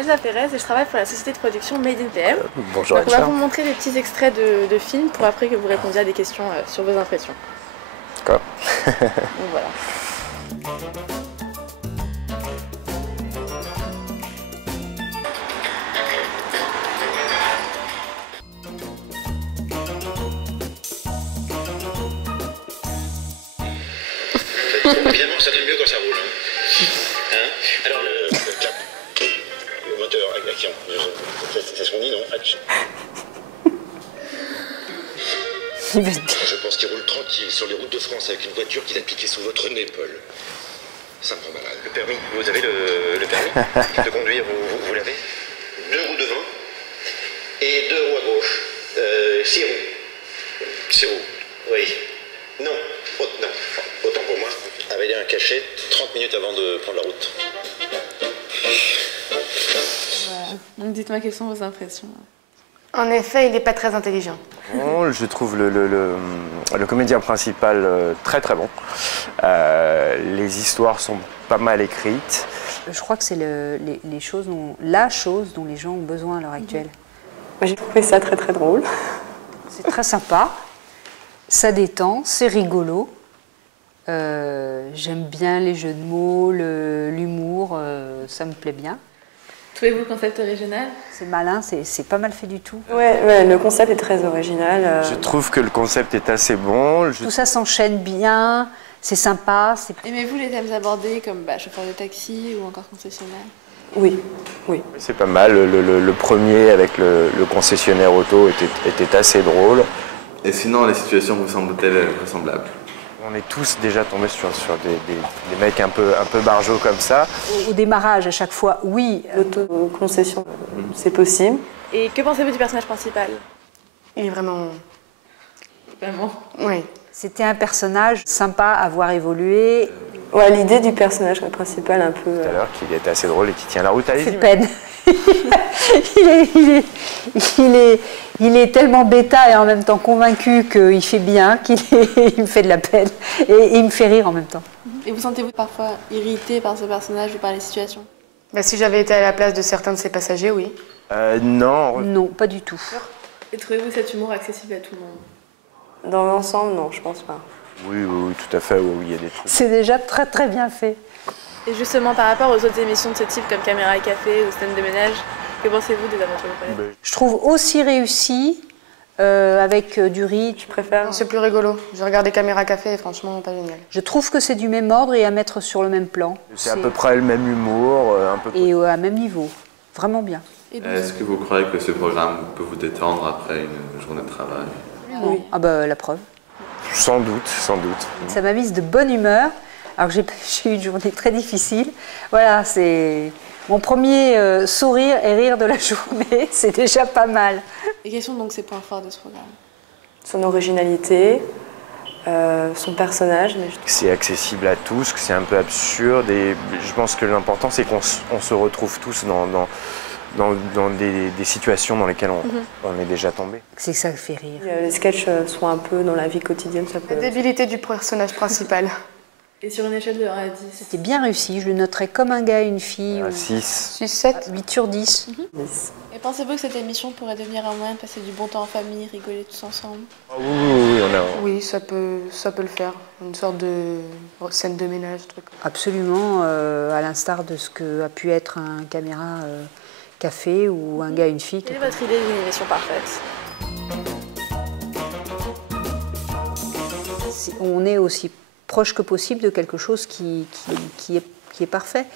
Najla Pérez et je travaille pour la société de production Made in PM. Bonjour. Donc on va vous montrer des petits extraits de films pour après que vous répondiez à des questions sur vos impressions. D'accord. Donc voilà. Évidemment, ça donne mieux quand ça roule. Hein, alors, le moteur, action. C'est ce qu'on dit, non? Action. Je pense qu'il roule tranquille sur les routes de France avec une voiture qu'il a piquée sous votre nez, Paul. Ça me rend malade. Le permis, vous avez le permis de conduire, vous l'avez? 2 roues devant et 2 roues à gauche. 6 roues. 6 roues, oui. Non, non, autant pour moi. Avait un cachet 30 minutes avant de prendre la route. Voilà. Donc dites-moi quelles sont vos impressions. En effet, il n'est pas très intelligent. Bon, je trouve le comédien principal très très bon. Les histoires sont pas mal écrites. Je crois que c'est la chose dont les gens ont besoin à l'heure actuelle. Moi, j'ai trouvé ça très très drôle. C'est très sympa, ça détend, c'est rigolo. J'aime bien les jeux de mots, l'humour, ça me plaît bien. Trouvez-vous le concept original? C'est malin, c'est pas mal fait du tout. Ouais, le concept est très original. Je trouve que le concept est assez bon. Tout ça s'enchaîne bien, c'est sympa. Aimez-vous les thèmes abordés comme chauffeur de taxi ou encore concessionnaire? Oui. C'est pas mal. Le premier avec le concessionnaire auto était assez drôle. Et sinon, les situations vous semblent-elles vraisemblables? On est tous déjà tombés sur des mecs un peu barjots comme ça. Au démarrage, à chaque fois, oui. L'autoconcession, c'est possible. Et que pensez-vous du personnage principal? Il est vraiment... Vraiment? Oui. C'était un personnage sympa à voir évoluer. Ouais, l'idée du personnage principal un peu... Tout à l'heure, qu'il était assez drôle et qui tient la route. Allez-y. C'est peine. il est tellement bêta et en même temps convaincu qu'il fait bien, qu'il me fait de la peine et il me fait rire en même temps. Et vous sentez-vous parfois irrité par ce personnage ou par les situations? Si j'avais été à la place de certains de ces passagers, oui. Non. Non, pas du tout. Et trouvez-vous cet humour accessible à tout le monde? Dans l'ensemble, non, je pense pas. Oui, tout à fait. Oui, il y a des trucs. C'est déjà très très bien fait. Et justement, par rapport aux autres émissions de ce type, comme Caméra et Café ou Scène de ménage, que pensez-vous des aventures de Paulette? Je trouve aussi réussi, avec du rythme. Je préfère... C'est plus rigolo. J'ai regardé Caméra Café et franchement, pas génial. Je trouve que c'est du même ordre et à mettre sur le même plan. C'est à peu près le même humour. Et à même niveau. Vraiment bien. Est-ce que vous croyez que ce programme peut vous détendre après une journée de travail? Oui. Ah bah la preuve. Sans doute. Ça m'a mise de bonne humeur. Alors j'ai eu une journée très difficile. Voilà, c'est mon premier sourire et rire de la journée, c'est déjà pas mal. Et quels sont donc ces points forts de ce programme? Son originalité, son personnage. C'est accessible à tous, que c'est un peu absurde et je pense que l'important c'est qu'on se retrouve tous dans des situations dans lesquelles on est déjà tombé. C'est que ça fait rire. Les sketchs sont un peu dans la vie quotidienne. Ça peut... La débilité du personnage principal. Et sur une échelle de 1 à 10? C'était bien réussi, je le noterais comme un gars et une fille. 6. 6, 7. 8 sur 10. Et pensez-vous que cette émission pourrait devenir un moyen de passer du bon temps en famille, rigoler tous ensemble? Oui, ça peut le faire. Une sorte de scène de ménage, truc. Absolument, à l'instar de ce que a pu être un caméra café ou un gars et une fille. Quelle est votre idée d'une émission parfaite? On est aussi proche que possible de quelque chose qui est parfait.